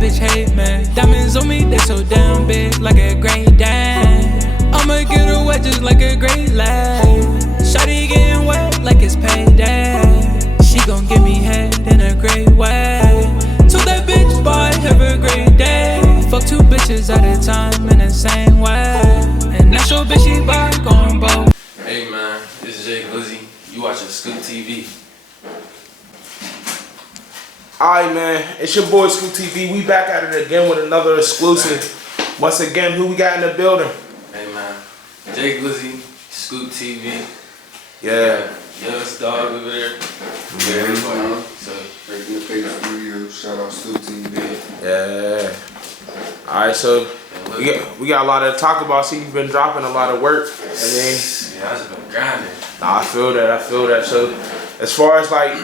bitch hate, man. Diamonds on me, they so damn big, like a great dame. I'ma get her wet just like a great lake. Shawty getting wet like it's payday. She gon' give me head in a great way. Told that bitch, boy, have a great day. Fuck 2 bitches at a time in the same way. And that's your bitch, she by going both. Hey man, this is Glizzi. You watching Scooptv. Alright man, it's your boy Scooptv. We back at it again with another exclusive. Once again, who we got in the building? Hey man, Glizzi, Scooptv. Yeah. Yes, dog over there. Yeah, everybody. So, making the page studio. Shout out Scooptv. Yeah. Alright, so we got a lot to talk about. See, you've been dropping a lot of work. I mean, yeah, I just been grinding. Nah, I feel that. So, as far as like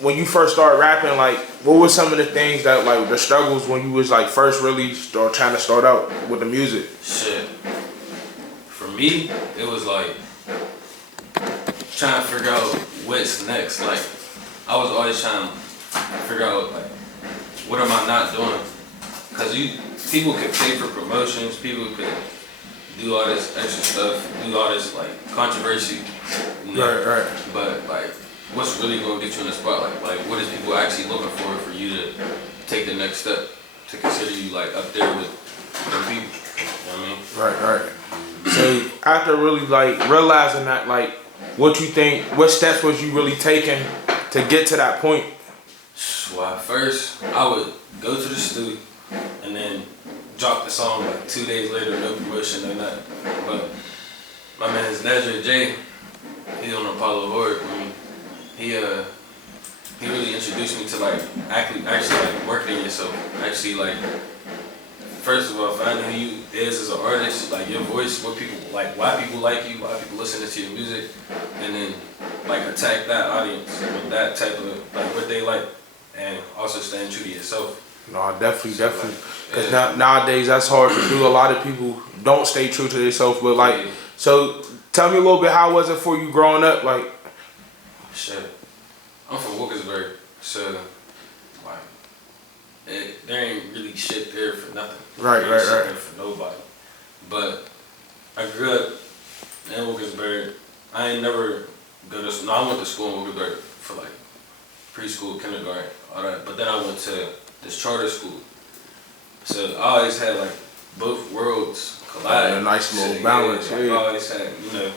when you first started rapping, like what were some of the things that like the struggles when you was like first really trying to start out with the music? Shit. For me, it was like trying to figure out what's next. Like I was always trying to figure out like what am I not doing? Cause people could pay for promotions, people could do all this extra stuff, do all this like controversy. You know? Right. But like, what's really gonna get you in the spotlight? Like, what is people actually looking for you to take the next step to consider you like up there with them people? You know what I mean? Right. So after really like realizing that, like, what you think, what steps was you really taking to get to that point? Well, first I would go to the studio and then drop the song like 2 days later, no promotion, no nothing. But my man is Nezra J. He on Apollo Horde. I mean, he really introduced me to like actually like working yourself. Actually, like, first of all, finding who you is as an artist, like your voice, what people like, why people like you, why people listening to your music, and then like attack that audience with that type of like what they like, and also staying true to yourself. No, definitely. Because nowadays that's hard to do. A lot of people don't stay true to themselves. But like, so tell me a little bit, how was it for you growing up? Like, shit, I'm from Wilkinsburg, so like, there ain't really shit there for nothing. Right. There for nobody. But I grew up in Wilkinsburg. I ain't never I went to school in Wilkinsburg for like preschool, kindergarten, all that. But then I went to this charter school. So I always had like both worlds collide. A nice little balance. Yeah, like, I always had, you know,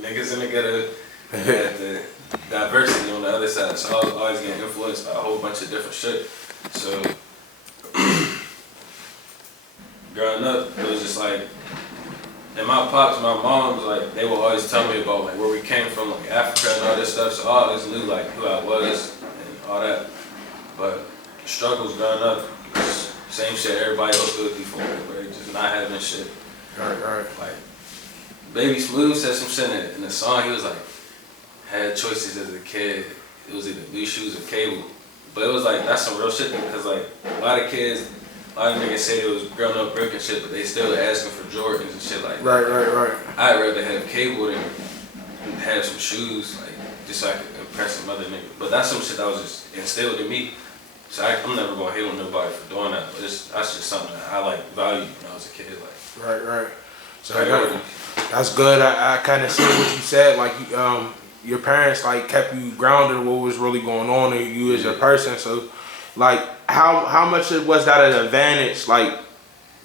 niggas in the ghetto, and had the diversity on the other side. So I was always getting influenced by a whole bunch of different shit. So growing up, it was just like, and my pops, my moms, like, they would always tell me about like where we came from, like Africa and all this stuff. So I always knew like who I was and all that. But struggles growing up, same shit everybody else goes through for me, just not having shit. Right. Like, Baby Smooth said some shit in the song. He was like, had choices as a kid. It was either new shoes or cable. But it was like, that's some real shit because like a lot of kids, a lot of niggas say they was growing up broke and shit, but they still asking for Jordans and shit like that. Right. I'd rather have cable than have some shoes, like just so I could impress some other niggas. But that's some shit that was just instilled in me. So I'm never gonna hate on nobody for doing that, but that's just something that I like valued when I was a kid. Like, Right. So that's good. I kind of see what you said. Like, your parents like kept you grounded in what was really going on in you as a person. So, like, how much was that an advantage? Like,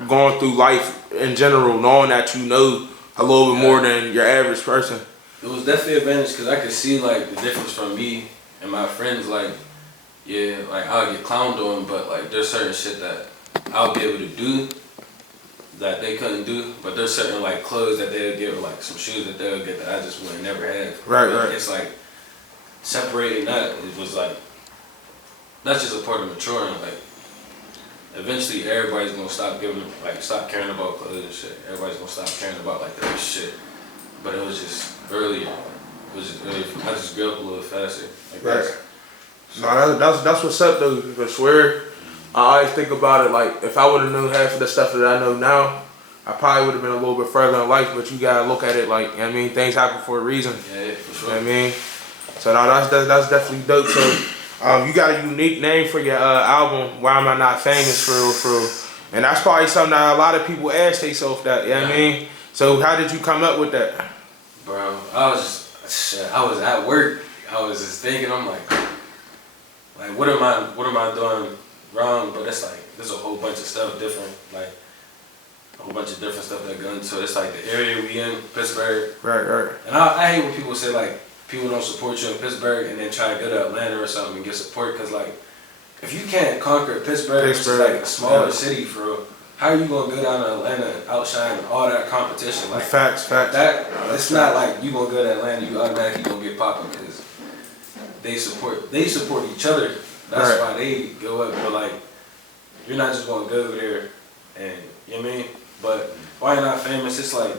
going through life in general, knowing that you know a little bit more than your average person. It was definitely an advantage because I could see like the difference from me and my friends. Like, yeah, like I'll get clowned on, but like there's certain shit that I'll be able to do that they couldn't do, but there's certain like clothes that they'll get, or like some shoes that they'll get that I just would never have. Right. It's like separating that. It was like that's just a part of maturing. Like eventually everybody's gonna stop caring about clothes and shit. Everybody's gonna stop caring about like their shit. But it was just earlier. It was just earlier. I just grew up a little faster. Like right. No, that's what's up though. I swear, I always think about it. Like, if I would have known half of the stuff that I know now, I probably would have been a little bit further in life. But you gotta look at it like, you know what I mean, things happen for a reason. Yeah, for sure. You know what I mean? So no, that's definitely dope. So You got a unique name for your album, Why Am I Not Famous, for real. And that's probably something that a lot of people ask themselves that, you know what I mean? So how did you come up with that? Bro, I was at work. I was just thinking, I'm like what am I doing wrong? But it's like, there's a whole bunch of stuff different, like a whole bunch of different stuff that go into it. It's like the area we in, Pittsburgh. Right. And I hate when people say like, people don't support you in Pittsburgh and then try to go to Atlanta or something and get support, because like, if you can't conquer Pittsburgh, which is like a smaller city for real, how are you gonna go down to Atlanta and outshine all that competition? Like facts. It's not like you gonna go to Atlanta, you automatically gonna get popping, because they support each other. That's why they go up. But like, you're not just gonna go over there and, you know what I mean? But Why Not Famous, it's like,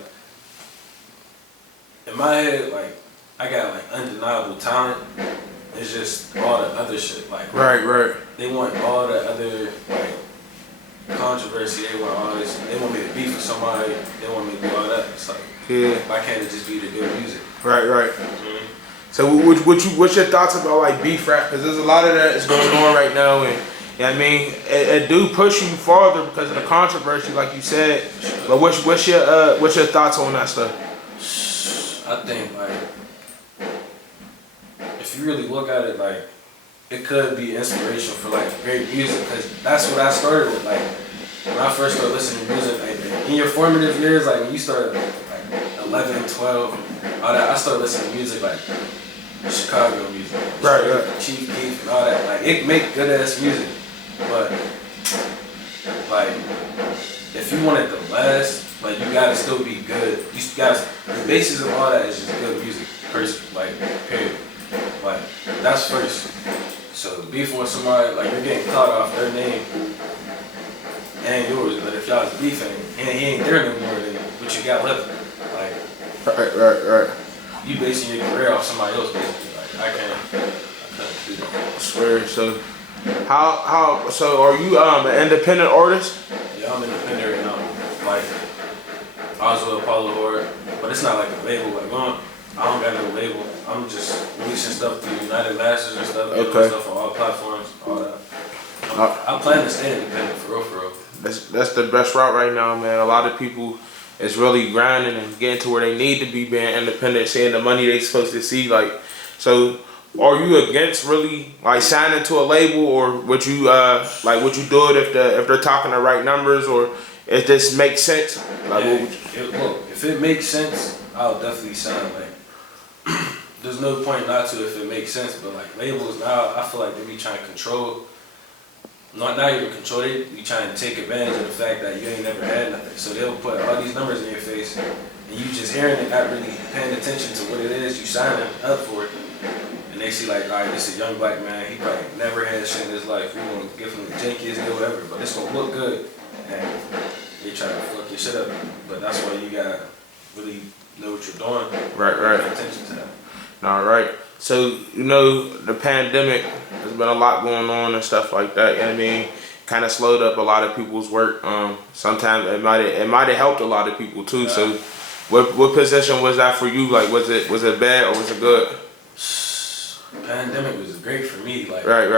in my head, like, I got like undeniable talent. It's just all the other shit. Like, right. They want all the other like controversy. They want all this. They want me to beef with somebody. They want me to do all that. It's like, why can't it just be the good music? Right. Mm-hmm. So what's your thoughts about like beef rap? Because there's a lot of that is going on right now, and you know what I mean, it do push you farther because of the controversy, like you said. But what's your thoughts on that stuff? I think like, if you really look at it, like, it could be inspiration for like great music, because that's what I started with. Like, when I first started listening to music, like, in your formative years, like when you started like 11, 12, all that, I started listening to music like Chicago music, right. Chief Keef and all that. Like, it make good ass music, but like, if you want it to last, like, you gotta still be good. The basis of all that is just good music, first, like, period. Like, that's first. So beefing with somebody, like, you're getting caught off their name and yours. But if y'all is beefing and he ain't there no more, then what you got left? Like, right. You basing your career off somebody else, basically. Like, I can't do that. I swear. So so are you an independent artist? Yeah, I'm independent right now. Like, I was with Apollo Horde, but it's not like a label. Like, I don't got no label. I'm just releasing stuff through United Masters and stuff, doing stuff on all platforms, all that. I plan to stay independent for real. That's the best route right now, man. A lot of people is really grinding and getting to where they need to be, being independent, seeing the money they supposed to see. Like, so are you against really like signing to a label, or would you would you do it if they're talking the right numbers, or if this makes sense? Like, if it makes sense, I'll definitely sign. Like, there's no point not to if it makes sense. But like, labels now, I feel like they be trying to control. Not even control, they be trying to take advantage of the fact that you ain't never had nothing. So they'll put all these numbers in your face, and you just hearing it, not really paying attention to what it is you signing up for. And they see like, all right, this is a young black man. He probably never had shit in his life. We gonna give him the jankiest deal whatever, but it's gonna look good. And they try to fuck your shit up. But that's why you gotta really know what you're doing. Right. Pay attention to that. All right. So, you know, the pandemic, there's been a lot going on and stuff like that, you know what I mean? Kind of slowed up a lot of people's work. Sometimes it might have helped a lot of people too. So what position was that for you? Like, was it bad or was it good? Pandemic was great for me. Like, right.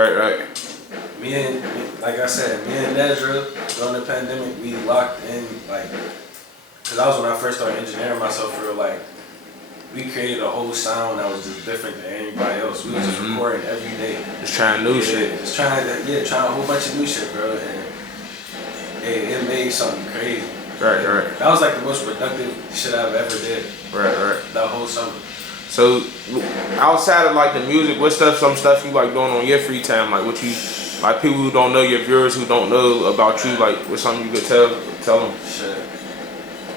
Like I said, me and Nezra, during the pandemic, we locked in, like, cause that was when I first started engineering myself for real. Like, we created a whole sound that was just different than anybody else. We was just recording every day. Just trying new shit. Just trying a whole bunch of new shit, bro. And it made something crazy. Right. That was like the most productive shit I've ever did. Right. That whole summer. So, outside of like the music, some stuff you like doing on your free time? Like, what you, like, people who don't know, your viewers who don't know about you, like, what's something you could tell them? Shit.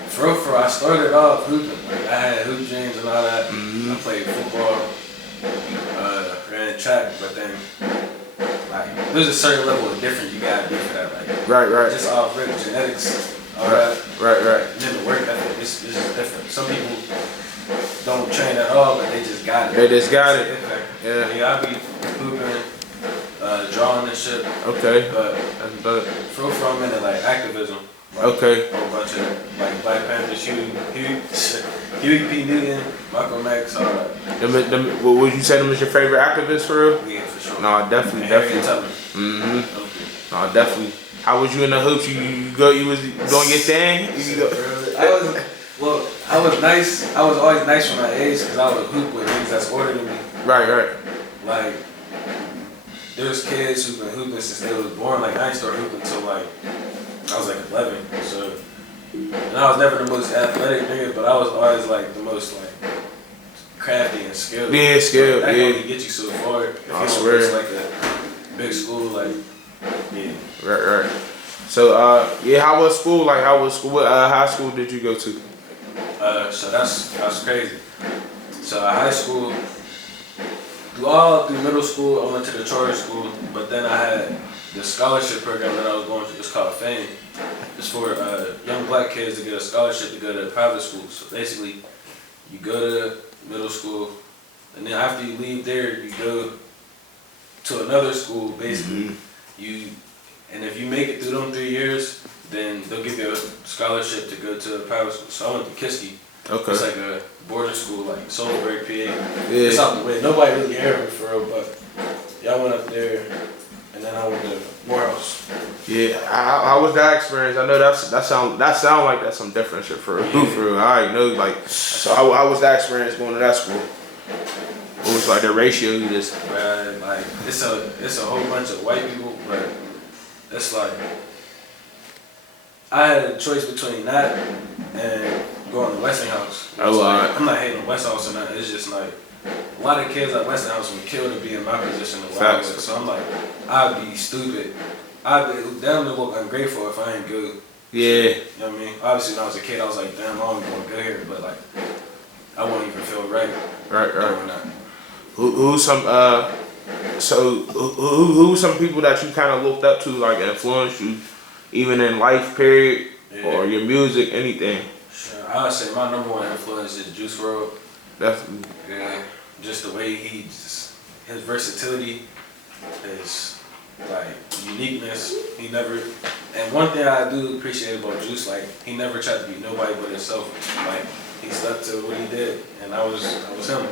For real, I started off hooping. Like, I had hoop dreams and all that. I played football, ran track, but then, like, there's a certain level of difference you gotta do for that. Like, right. Just off rip genetics, all that. Right. And then the work ethic, it's just different. Some people don't train at all, but they just got it. They just got it. Yeah, I be hooping, drawing and shit. Okay. But for real, I'm into like activism. Like, a whole bunch of like Black Panthers, Huey P. Newton, Malcolm X, all that. Would you say them as your favorite activists for real? Yeah, for sure. No, definitely, And definitely. Harriet Tubman. Mm-hmm. No, definitely. How was you in the hoops? You was doing your thing? I was nice. I was always nice for my age because I would hoop with niggas that's older than me. Right. Like, there's kids who've been hooping since they was born. Like, I ain't started hooping until like I was like 11. So, and I was never the most athletic nigga, but I was always like the most like crafty and skilled. Yeah, skilled. That Yeah. can only get you so far. If I you swear. don't go to like a big school, like yeah. Right. So, how was school? Like, how was school? What high school did you go to? So that's crazy. So high school, through middle school, I went to the charter school, but then I had the scholarship program that I was going to. It's called FAME. It's for young black kids to get a scholarship to go to private schools. So basically, you go to middle school, and then after you leave there, you go to another school. Basically, and if you make it through them 3 years, then they'll give you a scholarship to go to a private school. So I went to Kiski. Okay. It's like a boarding school, like Soulsburg, PA. Yeah. It's out the way. Nobody really heard of it for real, but yeah, I went up there, and then I went to Morehouse. Yeah. How was that experience? I know that sound like that's some different shit for real. For real. I already know. Like, so how was that experience going to that school? What was like the ratio you just? Man, like it's a whole bunch of white people, but it's like I had a choice between that and going to Westinghouse. I'm not hating on Westinghouse or nothing. It's just like a lot of kids at Westinghouse would kill to be in my position to walk with. So I'm like, I'd be stupid. I'd be damn near ungrateful if I ain't good. Yeah. You know what I mean? Obviously, when I was a kid, I was like, damn, I don't even want to go here. But like, I wouldn't even feel right. Right. Who's some who's some people that you kind of looked up to, like influenced you, even in life period, or your music, anything? Sure. I would say my number one influence is Juice WRLD. Definitely. Yeah, just the way his versatility, his like uniqueness. And one thing I do appreciate about Juice, like he never tried to be nobody but himself. Like he stuck to what he did, and I was him.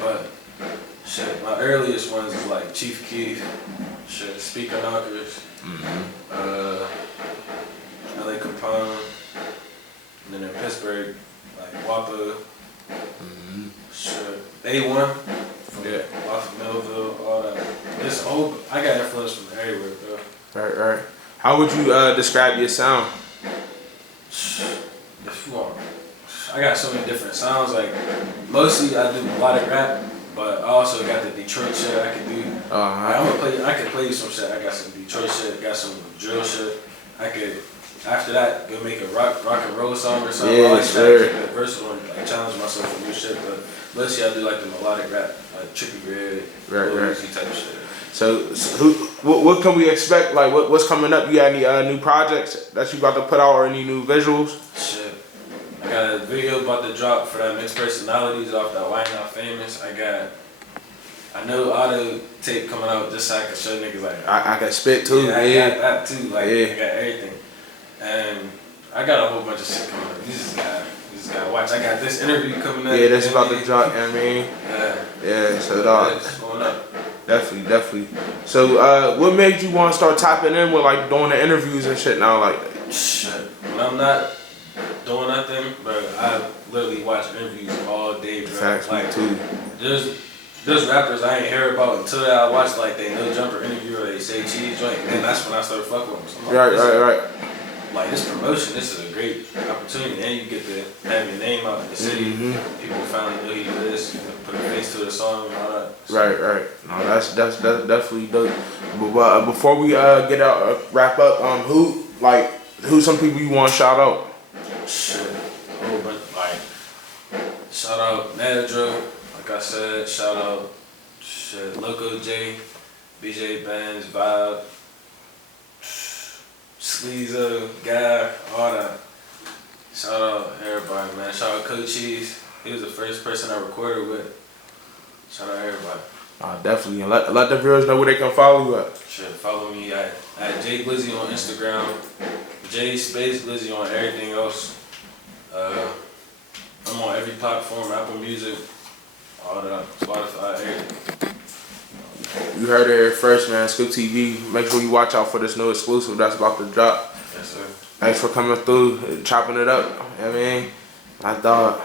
But shit, my earliest ones is like Chief Keef, shit, Speaker Knockers, LA Capone, and then in Pittsburgh, like Wappa, shit, A1, off of Millville, all that. I got influence from everywhere, bro. Right. How would you describe your sound? If you want, I got so many different sounds. Like mostly I do melodic rap, but I also got the Detroit shit I can do. I can play you some shit. I got some Detroit shit, got some drill shit. I could after that go make a rock and roll song or something. I like to keep it versatile and like challenge myself with new shit. But mostly I do like the melodic rap, like Trippie Redd, Glizzi type of shit. So what can we expect? Like what's coming up? You got any new projects that you about to put out or any new visuals? Shit. I got a video about to drop for that Mixed Personalities off that Why Not Famous. I know auto tape coming out just so I can show niggas like I can spit too. Yeah, I got that too. Like I got everything. And I got a whole bunch of shit coming up. You just gotta watch. I got this interview coming up. Yeah, that's about to drop, you know what I mean? Yeah, so dog. It's going up. Definitely. So what made you want to start tapping in with like doing the interviews and shit now like that? Shit. When I'm not doing nothing, bro, I literally watch interviews all day, bro. Facts, like me too. There's rappers I ain't hear about until I watch like they No Jumper interview or they Say Cheese joint, and then that's when I started fucking with them. So Right. Like this promotion, this is a great opportunity, and you get to have your name out in the city. People finally know you this, put a face to the song and all that. So. Right. No, that's definitely dope. But before we wrap up, who's some people you want to shout out? Shit, a whole bunch. Like shout out Nadra, like I said. Shout out shit Loco J, BJ Benz, Vibe. Sleezo, Guy, all that. Shout out everybody, man. Shout out Coach Cheese. He was the first person I recorded with. Shout out everybody. Definitely. And let the viewers know where they can follow you at. Sure, follow me at J Glizzi on Instagram. J Space Glizzi on everything else. I'm on every platform, Apple Music, all that, Spotify, everything. You heard it here first, man. Scooptv. Make sure you watch out for this new exclusive that's about to drop. Yes, sir. Thanks for coming through, chopping it up. I mean, my dog.